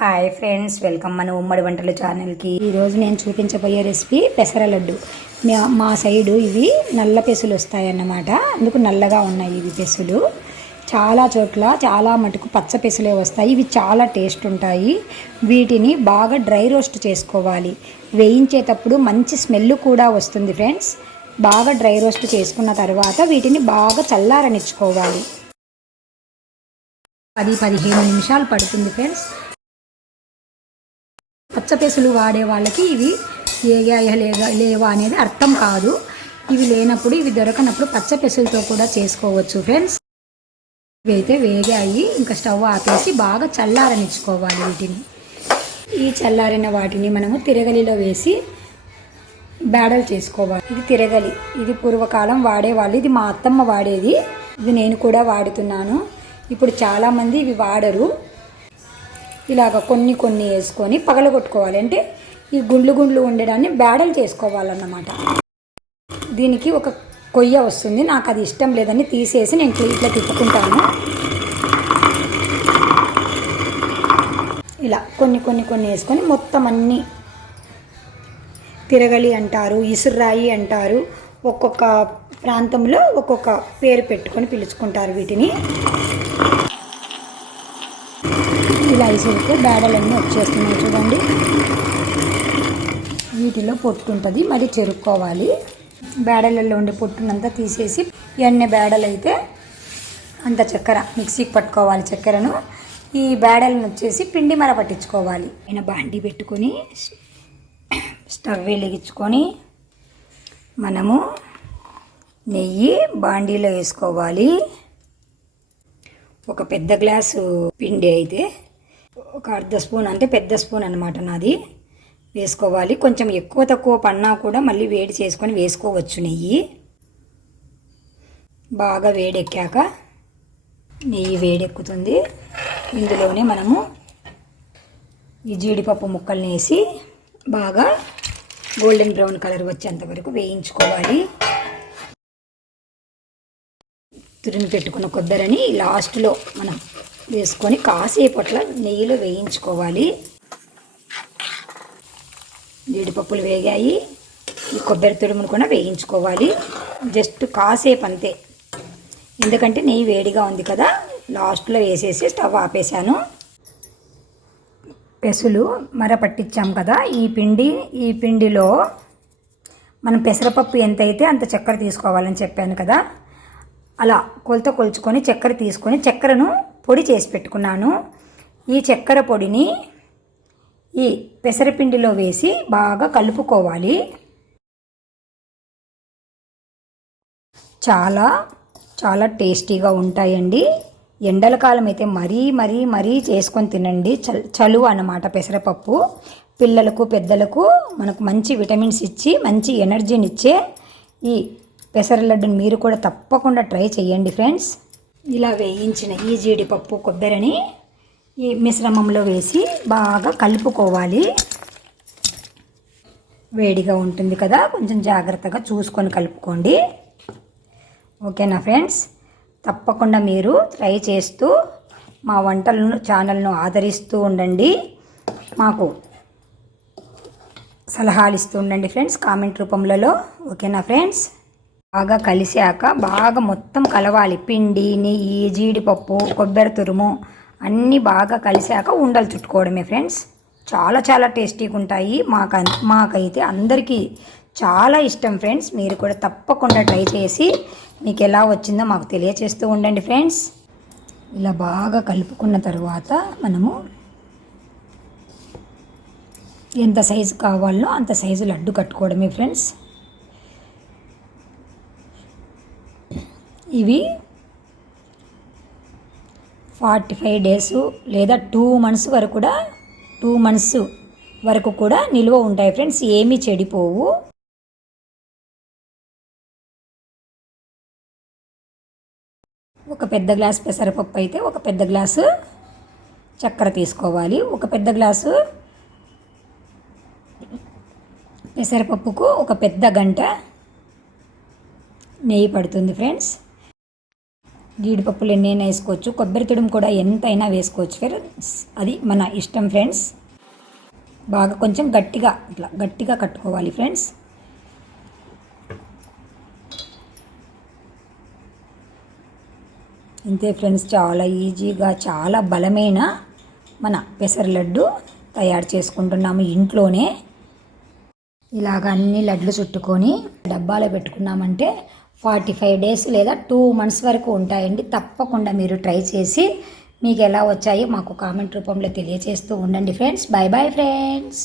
Hi friends, welcome మన ఉమ్మడి వంటల ఛానల్కి. ఈరోజు నేను చూపించబోయే రెసిపీ పెసర లడ్డు. మా సైడు ఇవి నల్ల పెసులు వస్తాయన్నమాట, అందుకు నల్లగా ఉన్నాయి ఇవి పెసులు. చాలా చోట్ల చాలా మటుకు పచ్చ పెసులే వస్తాయి. ఇవి చాలా టేస్ట్ ఉంటాయి. వీటిని బాగా డ్రై రోస్ట్ చేసుకోవాలి. వేయించేటప్పుడు మంచి స్మెల్ కూడా వస్తుంది ఫ్రెండ్స్. బాగా డ్రై రోస్ట్ చేసుకున్న తర్వాత వీటిని బాగా చల్లారనిచ్చుకోవాలి. 10-15 నిమిషాలు పడుతుంది ఫ్రెండ్స్. పచ్చపెసులు వాడే వాళ్ళకి ఇవి ఏగాయ లేవా అనేది అర్థం కాదు. ఇవి లేనప్పుడు, ఇవి దొరకనప్పుడు పచ్చపెసులతో కూడా చేసుకోవచ్చు ఫ్రెండ్స్. ఇవి అయితే వేగాయి. ఇంకా స్టవ్ ఆపేసి బాగా చల్లారనిచ్చుకోవాలి వీటిని. ఈ చల్లారిన వాటిని మనము తిరగలిలో వేసి బేడలు చేసుకోవాలి. ఇది తిరగలి, ఇది పూర్వకాలం వాడేవాళ్ళు. ఇది మా అత్తమ్మ వాడేది, ఇది నేను కూడా వాడుతున్నాను. ఇప్పుడు చాలామంది ఇవి వాడరు. ఇలాగ కొన్ని కొన్ని వేసుకొని పగలగొట్టుకోవాలి. అంటే ఈ గుండ్లు ఉండడాన్ని బేడలు చేసుకోవాలన్నమాట. దీనికి ఒక కొయ్య వస్తుంది, నాకు అది ఇష్టం లేదని తీసేసి నేను ఇట్లా తిప్పుకుంటాను. ఇలా కొన్ని వేసుకొని మొత్తం అన్నీ తిరగలి అంటారు, ఇసురాయి అంటారు. ఒక్కొక్క ప్రాంతంలో ఒక్కొక్క పేరు పెట్టుకొని పిలుచుకుంటారు వీటిని. ఇలా ఇసురుకు బేడలన్నీ వచ్చేస్తున్నాయి చూడండి. వీటిలో పొట్టు ఉంటుంది, మరి చెరుక్కోవాలి. బేడలలో ఉండే పొట్టునంతా తీసేసి, ఎన్ని బేడలు అయితే అంత చక్కెర మిక్సీకి పట్టుకోవాలి. చక్కెరను ఈ బేడలను వచ్చేసి పిండి మర పట్టించుకోవాలి. ఆయన బాండి పెట్టుకొని స్టవ్ వెలిగించుకొని మనము నెయ్యి బాండీలో వేసుకోవాలి. ఒక పెద్ద గ్లాసు పిండి అయితే ఒక అర్ధ స్పూన్, అంటే పెద్ద స్పూన్ అన్నమాట నాది, వేసుకోవాలి. కొంచెం ఎక్కువ తక్కువ పన్నా కూడా మళ్ళీ వేడి చేసుకొని వేసుకోవచ్చు నెయ్యి. బాగా వేడెక్కాక, నెయ్యి వేడెక్కుతుంది, ఇందులోనే మనము ఈ జీడిపప్పు ముక్కల్ని వేసి బాగా గోల్డెన్ బ్రౌన్ కలర్ వచ్చేంత వరకు వేయించుకోవాలి. తురిమి పెట్టుకున్న కొబ్బరిని లాస్ట్లో మనం వేసుకొని కాసేపు అట్లా నెయ్యిలో వేయించుకోవాలి. జీడిపప్పులు వేగాయి, ఈ కొబ్బరి తురుమును కూడా వేయించుకోవాలి. జస్ట్ కాసేపు అంతే, ఎందుకంటే నెయ్యి వేడిగా ఉంది కదా. లాస్ట్లో వేసేసి స్టవ్ ఆపేసాను. పెసులు మర పట్టించాం కదా, ఈ పిండిలో మనం పెసరపప్పు ఎంతైతే అంత చక్కెర తీసుకోవాలని చెప్పాను కదా. అలా కొలత కొలుచుకొని చక్కెర తీసుకొని చక్కెరను పొడి చేసి పెట్టుకున్నాను. ఈ చక్కెర పొడిని ఈ పెసరపిండిలో వేసి బాగా కలుపుకోవాలి. చాలా చాలా టేస్టీగా ఉంటాయండి. ఎండల కాలం అయితే మరీ చేసుకొని తినండి. చలువ అన్నమాట పెసరపప్పు. పిల్లలకు పెద్దలకు మనకు మంచి విటమిన్స్ ఇచ్చి మంచి ఎనర్జీని ఇచ్చే ఈ పెసర లడ్డుని మీరు కూడా తప్పకుండా ట్రై చేయండి ఫ్రెండ్స్. ఇలా వేయించిన ఈ జీడిపప్పు కొబ్బరిని ఈ మిశ్రమంలో వేసి బాగా కలుపుకోవాలి. వేడిగా ఉంటుంది కదా, కొంచెం జాగ్రత్తగా చూసుకొని కలుపుకోండి. ఓకేనా ఫ్రెండ్స్, తప్పకుండా మీరు ట్రై చేస్తూ మా ఛానల్ను ఆదరిస్తూ ఉండండి. మాకు సలహాలు ఇస్తూ ఉండండి ఫ్రెండ్స్, కామెంట్ రూపంలో. ఓకేనా ఫ్రెండ్స్, బాగా కలిసాక బాగా మొత్తం కలవాలి. పిండి, నెయ్యి, జీడిపప్పు, కొబ్బరి తురుము అన్నీ బాగా కలిసాక ఉండలు చుట్టుకోవడమే ఫ్రెండ్స్. చాలా టేస్టీగా ఉంటాయి. మాకైతే అందరికీ చాలా ఇష్టం ఫ్రెండ్స్. మీరు కూడా తప్పకుండా ట్రై చేసి మీకు ఎలా వచ్చిందో మాకు తెలియచేస్తూ ఉండండి ఫ్రెండ్స్. ఇలా బాగా కలుపుకున్న తర్వాత మనము ఎంత సైజు కావాలో అంత సైజు లడ్డు కట్టుకోవడమే ఫ్రెండ్స్. ఇవి 45 days లేదా 2 months వరకు కూడా నిల్వ ఉంటాయి ఫ్రెండ్స్. ఏమీ చెడిపోవు. ఒక పెద్ద గ్లాస్ పెసరపప్పు అయితే ఒక పెద్ద గ్లాసు చక్కెర తీసుకోవాలి. ఒక పెద్ద గ్లాసు పెసరపప్పుకు ఒక పెద్ద గంట నెయ్యి పడుతుంది ఫ్రెండ్స్. జీడిపప్పులు ఎన్నైనా వేసుకోవచ్చు, కొబ్బరి తురుము కూడా ఎంతైనా వేసుకోవచ్చు ఫ్రెండ్స్, అది మన ఇష్టం ఫ్రెండ్స్. బాగా కొంచెం గట్టిగా ఇట్లా గట్టిగా కట్టుకోవాలి ఫ్రెండ్స్. అంతే ఫ్రెండ్స్, చాలా ఈజీగా చాలా బలమైన మన పెసర లడ్డు తయారు చేసుకుంటున్నాము ఇంట్లోనే. ఇలాగ అన్ని లడ్లు చుట్టుకొని డబ్బాలో పెట్టుకున్నామంటే 45 డేస్ లేదా 2 months వరకు ఉంటాయండి. తప్పకుండా మీరు ట్రై చేసి మీకు ఎలా వచ్చాయో మాకు కామెంట్ రూపంలో తెలియజేస్తూ ఉండండి ఫ్రెండ్స్. Bye bye friends.